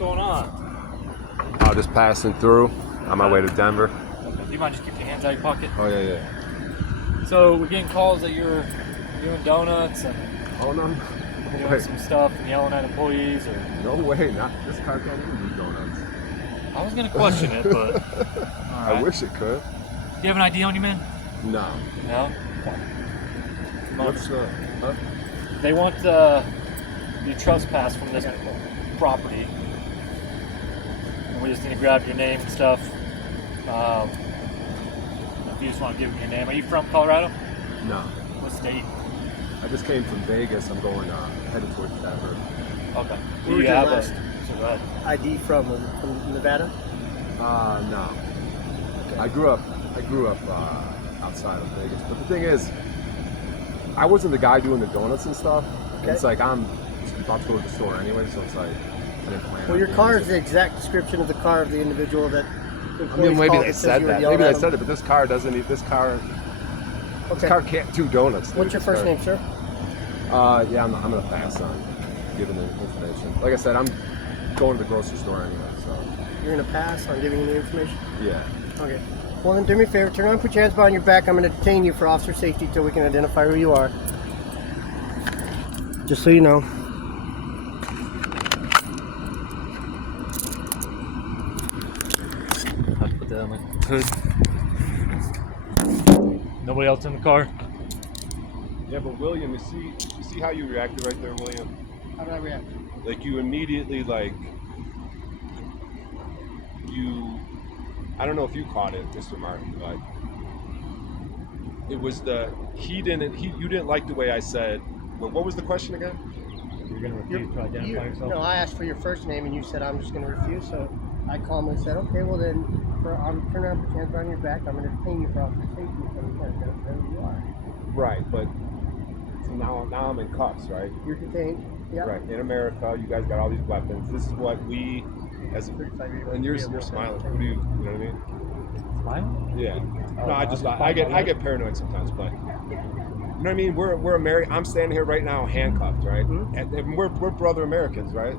going on? Oh, just passing through on my way to Denver. Okay. Do you mind just keeping your hands out of your pocket? Oh, yeah. So we're getting calls that you're doing donuts and Oh, no. doing some stuff and yelling at employees, or No way. Not this car can't even do donuts. I was gonna question it, but all right. I wish it could. Do you have an ID on you, man? No. No. What's the... Huh? They want you trespass from this property, and we just need to grab your name and stuff. If you just want to give me your name. Are you from Colorado? No. What state? I just came from Vegas. I'm going headed towards Denver. Okay. Do Where's you your have last a ID from Nevada? No. Okay. I grew up outside of Vegas. But the thing is, I wasn't the guy doing the donuts and stuff. Okay. It's like I'm about to go to the store anyway, so it's like I didn't plan. Well, your car is the exact description of the car of the individual that. I mean, maybe they said that. Maybe they said it. it, but this car doesn't need this car. Okay. This car can't do donuts. Dude. What's your first name, sir? Yeah, I'm gonna pass on giving the information. Like I said, I'm going to the grocery store anyway, so. You're gonna pass on giving the information? Yeah. Okay. Well, then do me a favor. Turn around, put your hands behind your back. I'm gonna detain you for officer safety till we can identify who you are. Just so you know. I'll put that on my hood. Nobody else in the car? Yeah, but William, you see how you reacted right there, William? How did I react? Like you immediately I don't know if you caught it, Mr. Martin, but it was you didn't like the way I said. Well, what was the question again? You're going to refuse to identify yourself? No, I asked for your first name and you said I'm just going to refuse. So I calmly said, okay, well then, turn around, put your hands behind your back. I'm going to detain you for officer safety until we can identify who you are. Right, but so now I'm in cuffs, right? You're detained. Yeah. Right. In America, you guys got all these weapons. This is what we, as a, and you're smiling. Who do you know what I mean? Smiling? Yeah. No, I get paranoid sometimes, but. You know what I mean? We're American. I'm standing here right now, handcuffed, right? Mm-hmm. And we're brother Americans, right?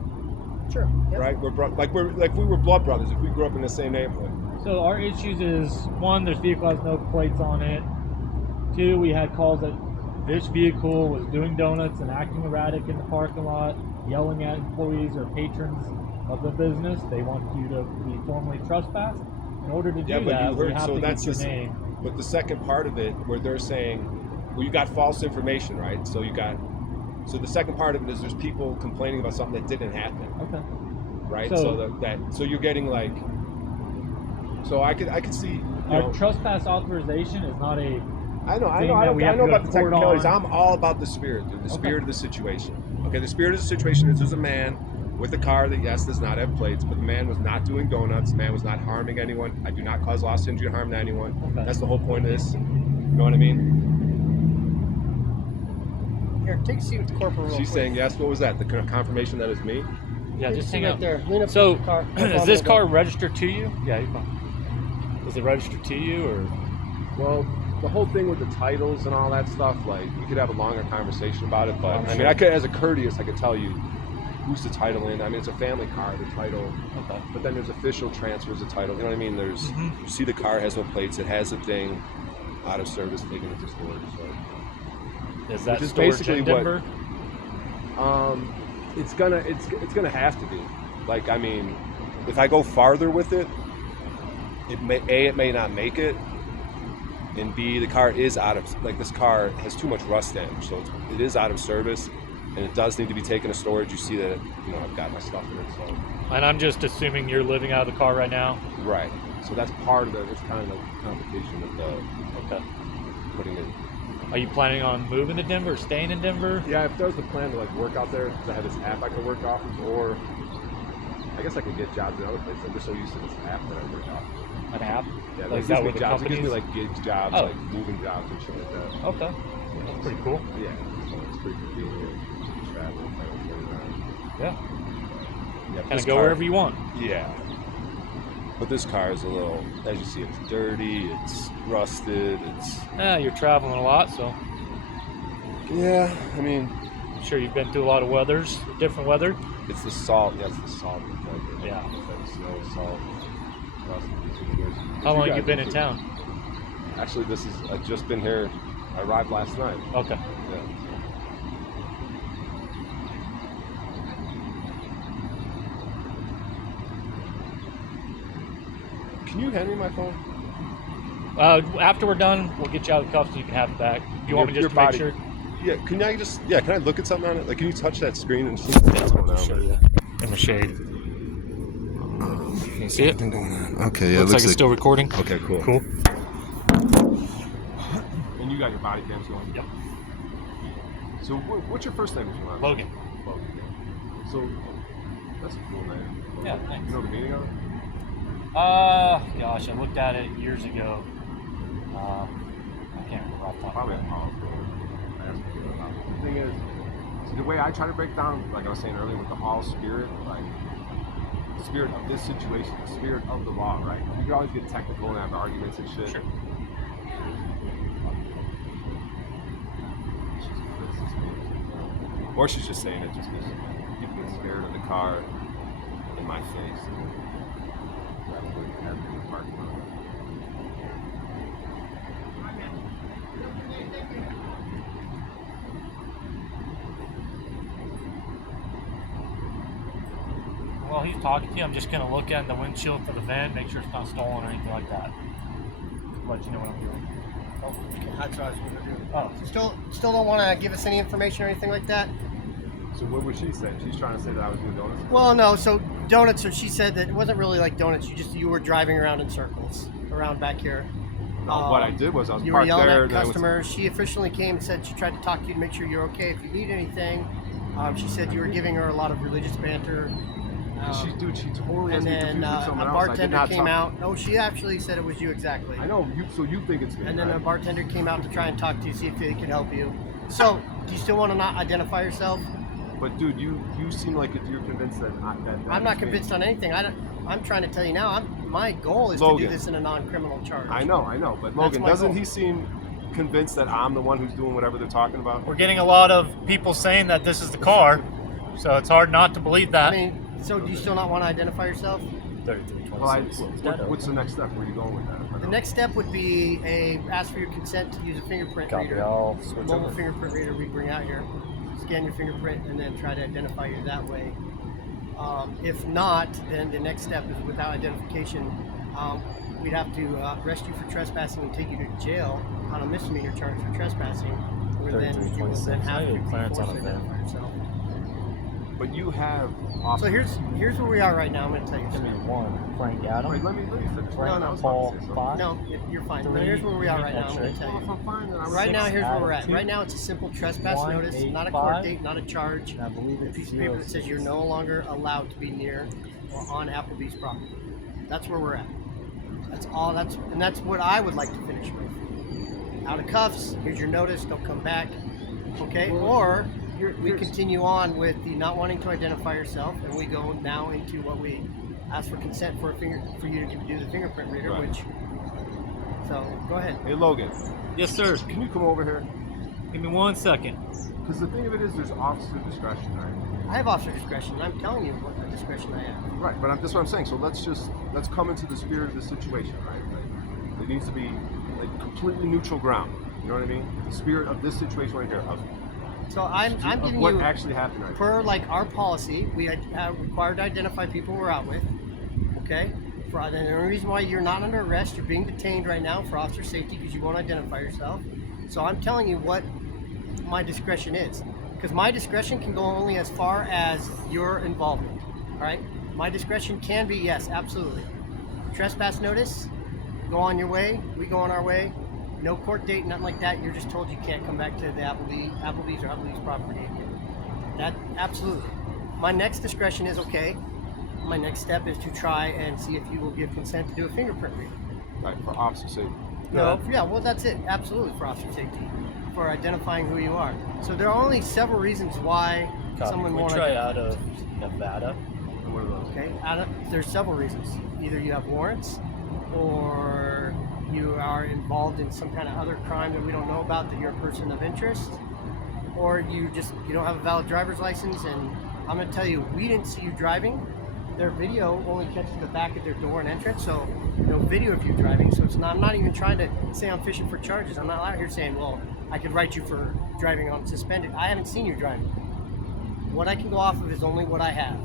Sure. Yep. Right? Like we were blood brothers if we grew up in the same neighborhood. So our issues is, one, this vehicle has no plates on it. Two, we had calls that this vehicle was doing donuts and acting erratic in the parking lot, yelling at employees or patrons of the business. They want you to be formally trespassed. In order to do that, we have to get your name. But the second part of it, where they're saying, well, you got false information, right? So the second part of it is there's people complaining about something that didn't happen. Okay. Right? So you're getting like, so I could see. Our trespass authorization is not a. I know about the technicalities. I'm all about the spirit, dude. The spirit of the situation. Okay, the spirit of the situation is there's a man with a car that, yes, does not have plates, but the man was not doing donuts. The man was not harming anyone. I do not cause loss, injury, or harm to anyone. Okay. That's the whole point of this. You know what I mean? Here, take a seat with the corporal real She's quick. saying yes. What was that? The confirmation that it's me? Yeah, just hang right out there. Lean up So, to the car. is this car registered to you? Yeah, you're fine. Is it registered to you, or? Well, the whole thing with the titles and all that stuff, like, we could have a longer conversation about it, but I mean, I could, as a courteous, I could tell you who's the title in. I mean, it's a family car, the title. Okay. But then there's official transfers of title. You know what I mean? There's, you see the car has no plates. It has a thing out of service, taken it to storage. So. Is that Which is storage basically in Denver? It's gonna have to be. Like, I mean, if I go farther with it, it may not make it, and B, the car is out of, like, this car has too much rust damage, so it is out of service, and it does need to be taken to storage. You see that, you know, I've got my stuff in it, so. And I'm just assuming you're living out of the car right now? Right. So that's part of it's kind of like complication with the putting it. Are you planning on moving to Denver or staying in Denver? Yeah, if there's the plan to like work out there, because I have this app I can work off of, or I guess I could get jobs in other places. I'm just so used to this app that I work off of. An app? Yeah, Like, like, is that where it the gives me jobs. It companies? gives me like gigs jobs, Oh. like moving jobs and shit like that. Okay. That's pretty cool. Yeah, so it's pretty convenient. Travel, Yeah. Yeah, Kind of go wherever you want. Yeah. But this car is a little, as you see, it's dirty, it's rusted, Yeah, you're traveling a lot, so. Yeah, I mean, sure you've been through a lot of different weather. It's the salt. Yeah, it's the salt. Yeah. It's snow, salt. How long have you been in town? Actually, I've just been here. I arrived last night. Okay. Yeah. Can you hand me my phone? After we're done, we'll get you out of the cuffs so you can have it back. You want me just to make sure? Yeah, can I look at something on it? Like, can you touch that screen and see what's I'll going show on? you. In the shade. Can you see it? Okay, yeah, Looks like it's still recording. Okay, cool. Cool. And you got your body cams going? Yep. So, what's your first name? Logan. So, that's a cool name. Yeah, thanks. You know the meaning of it? Gosh, I looked at it years ago. I can't remember off the top of Probably my a head. powerful. The thing is, see, the way I try to break down, like I was saying earlier, with the hall spirit, like the spirit of this situation, the spirit of the law, right? You can always get technical and have arguments and shit. Sure. Or she's just saying it just because you get the spirit of the car in my face. While he's talking to you, I'm just going to look at the windshield for the vent, make sure it's not stolen or anything like that. Let you know what I'm doing. Oh, okay, that's what I was going to do. Oh, Still don't want to give us any information or anything like that? So what was she saying? She's trying to say that I was doing donuts? Well, no. So donuts, or she said that it wasn't really like donuts. You were driving around in circles around back here. No, what I did was I was You were parked yelling there. at customers. She officially came and said she tried to talk to you to make sure you're okay if you need anything. She said you were giving her a lot of religious banter. She totally has And me then confused with a someone else. I did bartender not came talk- out. No, she actually said it was you exactly. I know, so you think it's me. And then right? a bartender came out to try and talk to you, see if they could help you. So, do you still want to not identify yourself? But dude, you seem like you're convinced that I'm not convinced on anything. I'm trying to tell you now. My goal is Logan. to do this in a non-criminal charge. I know. But Logan, my doesn't goal. he seem convinced that I'm the one who's doing whatever they're talking about? we're getting a lot of people saying that this is the car, so it's hard not to believe that. I mean, so do you still not want to identify yourself? 3326. What's the next step? Where are you going with that? The next step would be ask for your consent to use a fingerprint Copy. reader. I'll switch Mobile over. fingerprint reader we bring out here. Scan your fingerprint and then try to identify you that way. If not, then the next step is without identification. We'd have to arrest you for trespassing and take you to jail on a misdemeanor charge for trespassing. Where then you will then 3326. have I to need be clearance forced on to a van. identify yourself. But you have. So here's where we are right now. I'm going to tell you. Give me one. Frank Adam. Wait, let me finish. Frank No, Paul I was about to say 5. No, you're fine. But here's where we are right now. I'm going to tell Well, if you. I'm fine, then I'm Right now, here's where we're at. 6 Right now, it's a simple trespass notice, not a 185. court date, not a charge. And I believe A it's piece of paper that says you're no longer allowed to be near or on Applebee's property. That's where we're at. That's all. That's what I would like to finish with. Out of cuffs. Here's your notice. Don't come back. Okay. Or we continue on with the not wanting to identify yourself, and we go now into what we ask for consent for you to do the fingerprint reader, Right. which. So go ahead. Hey Logan, Yes, sir. can you come over here? Give me 1 second. Because the thing of it is, there's officer discretion, right? I have officer discretion. And I'm telling you what discretion I have. Right, but that's what I'm saying. So let's come into the spirit of the situation, right? Like, it needs to be like completely neutral ground. You know what I mean? The spirit of this situation right here. So I'm Of giving what you actually happened right per like our policy. We are required to identify people we're out with. Okay. And the only reason why you're not under arrest, you're being detained right now for officer safety because you won't identify yourself. So I'm telling you what my discretion is, because my discretion can go only as far as your involvement. All right. My discretion can be yes, absolutely. Trespass notice. Go on your way. We go on our way. No court date, nothing like that. You're just told you can't come back to the Applebee's or Applebee's property again. That absolutely. My next discretion is okay. My next step is to try and see if you will give consent to do a fingerprint reader. Right, for officer safety. No, yeah, well that's it. Absolutely for officer safety, for identifying who you are. So there are only several reasons why someone we won't try identify out of Nevada. And what are those? Okay, there's several reasons. Either you have warrants, or you are involved in some kind of other crime that we don't know about, that you're a person of interest, or you don't have a valid driver's license. And I'm gonna tell you, we didn't see you driving. Their video only catches the back of their door and entrance, so no video of you driving. So I'm not even trying to say I'm fishing for charges. I'm not out here saying, well, I could write you for driving on suspended. I haven't seen you driving. What I can go off of is only what I have.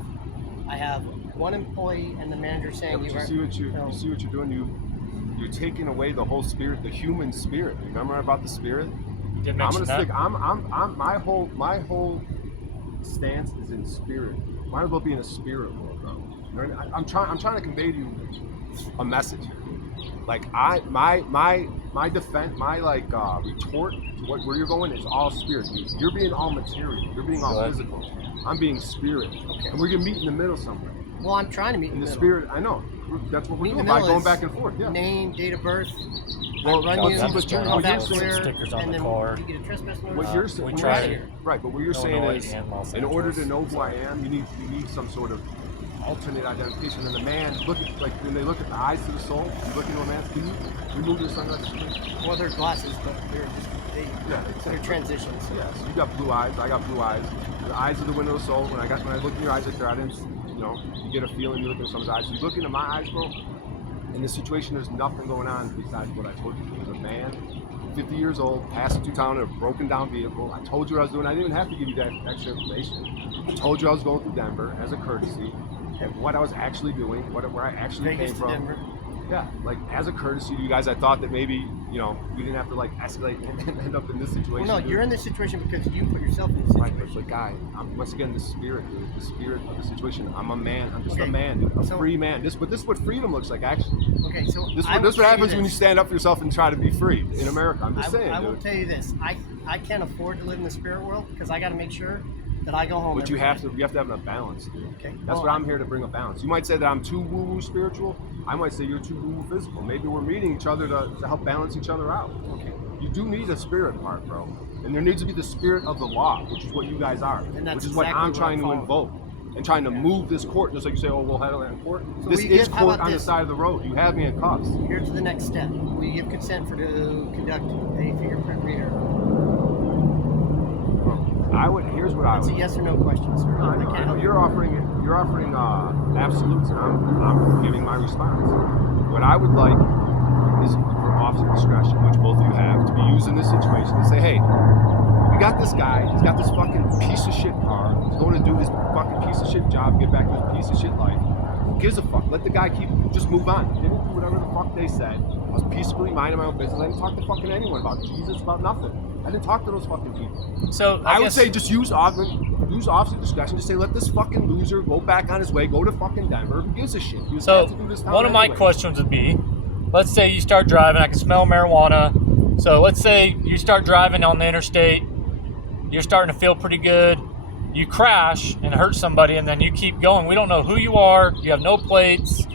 I have one employee and the manager saying you see what you're doing. You're taking away the whole spirit, the human spirit. Remember about the spirit? You did I'm mention gonna that. stick. I'm my whole stance is in spirit. Might as well be in a spirit world, bro. You know, I'm trying to convey to you a message. Like my defense, my retort to where you're going is all spirit. You're being all material. You're being all physical. I'm being spirit, and we're gonna meet in the middle somewhere. Well, I'm trying to meet in the middle. Spirit. I know. That's what we're Meet in doing the by middle going is back and forth. Yeah. Name, date of birth. Well, I run you, I'm just come going back off clear, stickers on and the then car. you get a trespass notice. What you're saying, we tried it. right? But what you're saying Illinois is, and Los in order to Angeles. know who I am, you need some sort of alternate identification. And the man, look at when they look at the eyes to the soul. You look into a man. Can you remove the sunglasses? Well, they're glasses, but they're transitions. Yes, you got blue eyes. I got blue eyes. The eyes are the window of the soul. When I look in your eyes like that, I didn't. You get a feeling. You look into someone's eyes. You look into my eyes, bro. In this situation, there's nothing going on besides what I told you. There's a man, 50 years old, passing through town in a broken down vehicle. I told you what I was doing. I didn't even have to give you that extra information. I told you I was going through Denver as a courtesy, and what I was actually doing, where I actually Vegas came to from. Denver. Yeah, like as a courtesy to you guys, I thought that maybe we didn't have to escalate and end up in this situation. Well, no, you're in this situation because you put yourself in this situation. Right, but guy, I'm once again the spirit, dude, the spirit of the situation. I'm a man. I'm just a man, dude, a free man. This is what freedom looks like, actually. Okay, so This is what happens when you stand up for yourself and try to be free in America. I'm just saying, I dude. will tell you this: I can't afford to live in the spirit world because I got to make sure that I go home. But you have to have a balance, dude. Okay. That's what I'm here to bring a balance. You might say that I'm too woo-woo spiritual. I might say you're too woo-woo physical. Maybe we're meeting each other to help balance each other out. Okay. You do need a spirit part, bro. And there needs to be the spirit of the law, which is what you guys are. And that's which is what exactly I'm trying to calling. invoke. And trying to move this court, just like you say, oh, we'll handle it in court. So This we is give- how court about on the this? side of the road. You have me in cuffs. Here's the next step: will you give consent to conduct a fingerprint reader? Here's what I It's would. a yes or no question, sir. No, I know, can't I know. help You're offering absolutes, and I'm giving my response. What I would like is for officer discretion, which both of you have, to be used in this situation to say, hey, we got this guy. He's got this fucking piece of shit car. He's going to do his fucking piece of shit job, get back to his piece of shit life. Who gives a fuck? Let the guy just move on. Didn't do whatever the fuck they said. I was peacefully minding my own business. I didn't talk to fucking anyone about Jesus, about nothing. I didn't talk to those fucking people. So I would say just use officer discretion. Just say let this fucking loser go back on his way, go to fucking Denver. Who gives a shit? He was So about to do this town one of my anyway. questions would be, let's say you start driving, I can smell marijuana. So let's say you start driving on the interstate, you're starting to feel pretty good. You crash and hurt somebody, and then you keep going. We don't know who you are. You have no plates.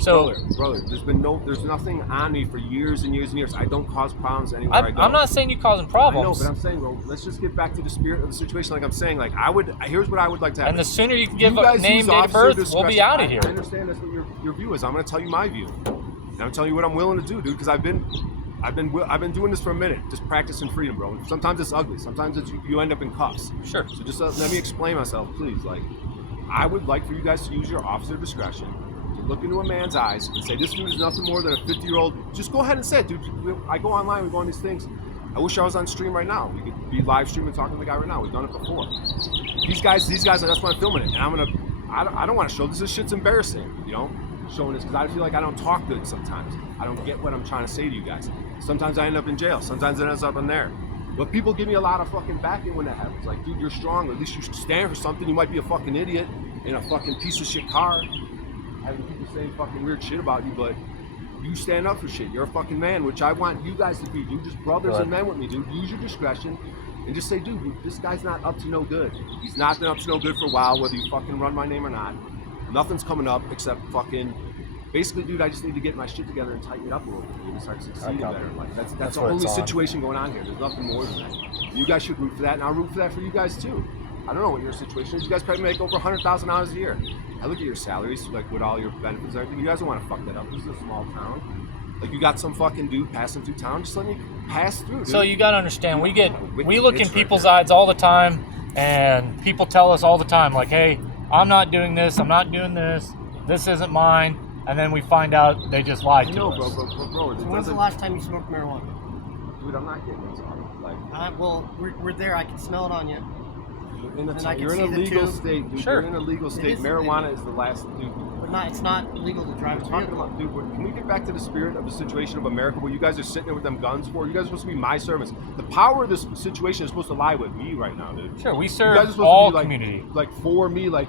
So brother, there's nothing on me for years and years and years. I don't cause problems anywhere I go. I'm not saying you causing I know, problems. but I'm saying, bro, let's just get back to the spirit of the situation. Like I'm saying, here's what I would like to happen. And the sooner you can give You a guys name, use date of officer birth, we'll be discretion. out of here. I understand that's what your view is. I'm going to tell you my view, and I'm telling you what I'm willing to do, dude. Because I've been doing this for a minute, just practicing freedom, bro. Sometimes it's ugly. Sometimes you end up in cuffs. Sure. So just let me explain myself, please. I would like for you guys to use your officer discretion to look into a man's eyes and say, this dude is nothing more than a 50-year-old. Just go ahead and say it, dude. I go online, we go on these things. I wish I was on stream right now. We could be live streaming, talking to the guy right now. We've done it before. These guys, that's why I'm filming it. And I don't want to show this. This shit's embarrassing, showing this, because I feel like I don't talk good sometimes. I don't get what I'm trying to say to you guys. Sometimes I end up in jail. Sometimes it ends up in there. But people give me a lot of fucking backing when that happens. Like, dude, you're strong. At least you stand for something. You might be a fucking idiot in a fucking piece of shit car, having people saying fucking weird shit about you, but you stand up for shit. You're a fucking man, which I want you guys to be, dude. Just brothers and men with me, dude. Use your discretion and just say, dude, this guy's not up to no good. He's not been up to no good for a while, whether you fucking run my name or not. Nothing's coming up except fucking... Basically, dude, I just need to get my shit together and tighten it up a little bit and start succeeding better in life. That's the only situation going on here. There's nothing more than that. You guys should root for that, and I'll root for that for you guys too. I don't know what your situation is. You guys probably make over $100,000 a year. I look at your salaries, like with all your benefits and everything. You guys don't want to fuck that up. This is a small town. Like, you got some fucking dude passing through town, just let me pass through, dude. So you got to understand, we look in bitch people's right eyes all the time, and people tell us all the time, like, hey, I'm not doing this, I'm not doing this, this isn't mine, and then we find out they just lied to us. Bro, So when's the last time you smoked marijuana? Dude, I'm not getting this on. Like, Well, we're there. I can smell it on you. you're in a legal state, dude. Sure. You're in a legal state. is Marijuana is the last, dude. But it's not legal to drive a Talking vehicle. about, dude, can we get back to the spirit of the situation of America where you guys are sitting there with them guns for? You guys are supposed to be my servants. The power of this situation is supposed to lie with me right now, dude. Sure, we You guys are serve supposed all to be community. like for me, like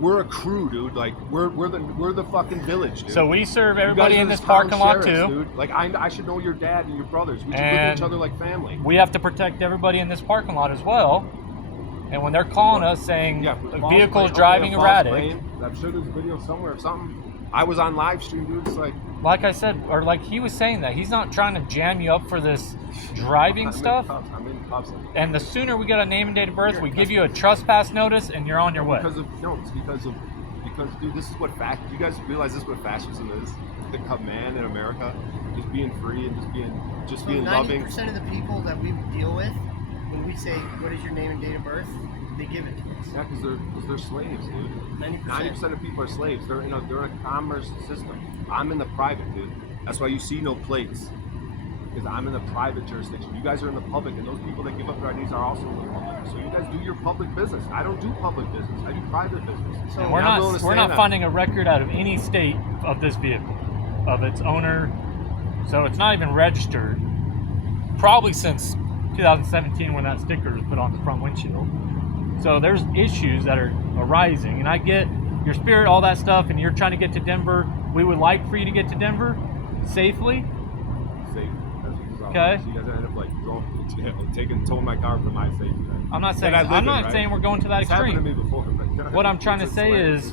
we're a crew, dude. Like we're the fucking village, dude. So we serve You guys everybody are in the this town parking lot sheriffs, too. dude. Like I should know your dad and your brothers. We should look at And each other like family. we have to protect everybody in this parking lot as well. And when they're calling us saying with a false vehicle's claim, driving false erratic, claim. I'm sure there's a video somewhere of something. I was on live stream, dude. It's like I said, or like he was saying that he's not trying to jam you up for this driving stuff. I'm in cuffs. And the sooner we get a name and date of birth, we give you a trespass notice, and you're on your way. Because dude, this is what you guys realize this is what fascism is. The command in America, just being free and just being loving. 90% of the people that we deal with, when we say, "What is your name and date of birth?" they give it to us. Yeah, because they're slaves, dude. 90% of people are slaves. They're in a commerce system. I'm in the private, dude. That's why you see no plates. Because I'm in the private jurisdiction. You guys are in the public, and those people that give up their IDs are also in the public. So you guys do your public business. I don't do public business. I do private business. And we're not finding a record out of any state of this vehicle, of its owner. So it's not even registered. Probably since 2017 when that sticker was put on the front windshield. So there's issues that are arising, and I get your spirit, all that stuff, and you're trying to get to Denver. We would like for you to get to Denver safely. Safe. Okay. So you guys end up like towing my car for my safety. I'm not saying we're going to that It's happened to extreme. me before. But What I'm trying to say is,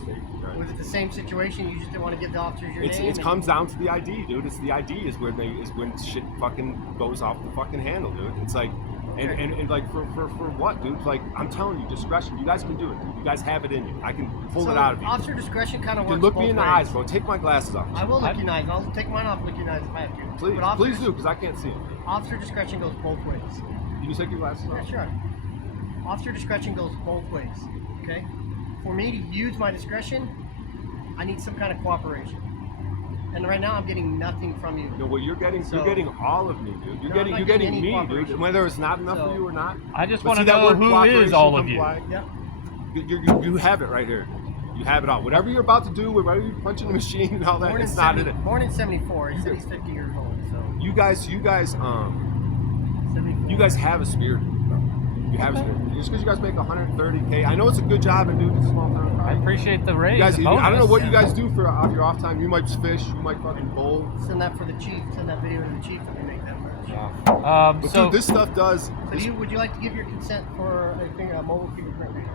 Was it the same situation? You just didn't want to give the officers your name? it comes down to the ID, dude. It's the ID is when shit fucking goes off the fucking handle, dude. It's like, and like for what, dude? Like, I'm telling you, discretion. You guys can do it, dude. You guys have it in you. I can pull it out of you. Officer discretion kind of You works. can look me in the both eyes, ways. bro. Take my glasses off. I will look you in the eyes. I'll take mine off, look you in the eyes if I have to. Please, But please do, because I can't see it. Officer discretion goes both ways. Can you take your glasses off? Yeah, sure. Officer discretion goes both ways. Okay? For me to use my discretion, I need some kind of cooperation. And right now I'm getting nothing from you. No, well, you're getting all of me, dude. You're No, I'm not getting getting me, any dude. cooperation. Whether it's not enough So- for you or not. I just But want to see that know word who is cooperation all of you. apply? Yep. You have it right here. You have it all. Whatever you're about to do, whatever you're punching the machine and all that, it's not in it. Born in 74. He said he's 50 years old. So You guys 74. you guys have a spirit. You have a spirit. Just because you guys make 130K, I know it's a good job and dude, it's a small town. I appreciate the raise. You guys, the I don't know what bonus. you guys do for your off time. You might fish, you might fucking bowl. Send that for the chief. Send that video to the chief that we make that much. But So dude, this stuff does. So would you like to give your consent for a mobile fingerprint reader?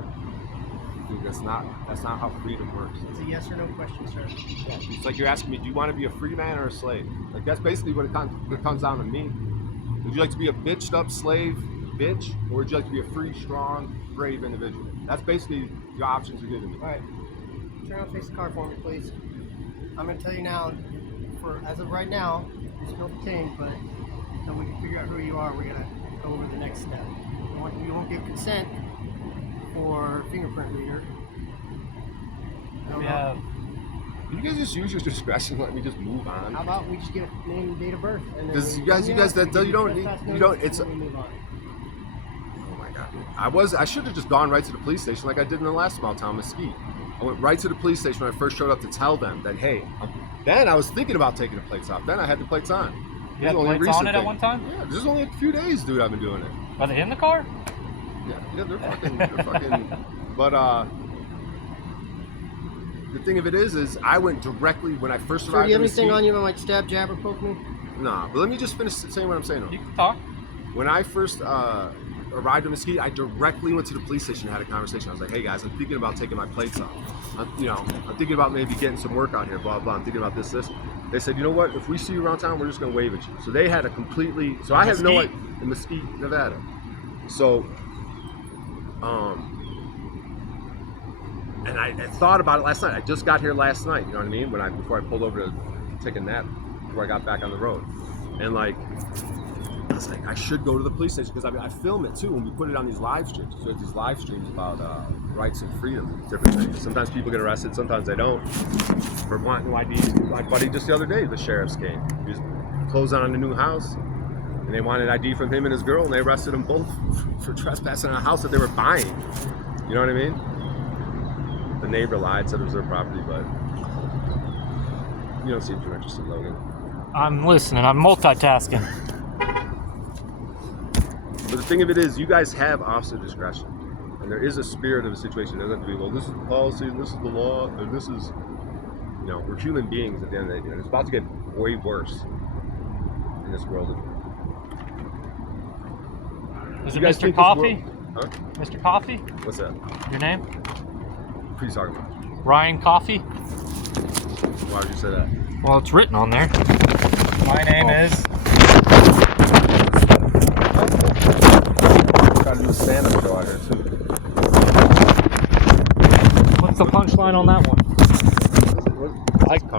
Dude, that's not how freedom works. It's a yes or no question, sir. It's like you're asking me, do you want to be a free man or a slave? Like that's basically what it comes down to me. Would you like to be a bitched up slave, bitch, or would you like to be a free, strong, brave individual? That's basically the options you're giving me. All right. Turn around, face the car for me, please. I'm going to tell you now, as of right now, you're still detained, but until we can figure out who you are, we're going to go over the next step. You won't give consent for fingerprint reader. I don't we know. have You guys just use your discretion and let me just move How on. about we just get a name and date of birth? And then Because we- you guys, we you give don't, trespass you notice, don't, and it's, then we move on. oh my God. I should have just gone right to the police station like I did in the last small town, Mesquite. I went right to the police station when I first showed up to tell them that, hey, then I was thinking about taking the plates off. Then I had the plates on. you had This is only a plates on recent it at thing. one time. Yeah, this is only a few days, dude, I've been doing it. Are they in the car? Yeah, they're fucking, but the thing of it is I went directly, when I first Sir, arrived do you have in anything Mesquite, on you that might stab, jab, or poke me? Nah, but let me just finish saying what I'm saying. You can talk. When I first arrived in Mesquite, I directly went to the police station and had a conversation. I was like, hey guys, I'm thinking about taking my plates off. I'm thinking about maybe getting some work out here, blah, blah. I'm thinking about this. They said, you know what? If we see you around town, we're just going to wave at you. So they had a completely, so I have no idea, in Mesquite, Nevada. So, and I thought about it last night. I just got here last night, you know what I mean? Before I pulled over to take a nap before I got back on the road. And like, I was like, I should go to the police station because I film it too, and we put it on these live streams. So there's these live streams about rights and freedom, different things. Sometimes people get arrested, sometimes they don't. For wanting ID, my buddy just the other day, the sheriffs came. He was closing on a new house, and they wanted ID from him and his girl, and they arrested them both for trespassing on a house that they were buying. You know what I mean? The neighbor lied, said it was their property, but you don't seem too interested, Logan. I'm listening. I'm multitasking. But the thing of it is, you guys have officer discretion, and there is a spirit of a situation. It doesn't have to be, well, this is the policy, and this is the law, and this is, you know, we're human beings at the end of the day. And it's about to get way worse in this world. Is You it guys Mr. think this Coffee? Huh? Mr. Coffee? What's that? Your name? What are you talking about? Ryan Coffee? Why would you say that? Well, it's written on there. My name is. Try to do a stand-up show out here too. What's the punchline on that one? I like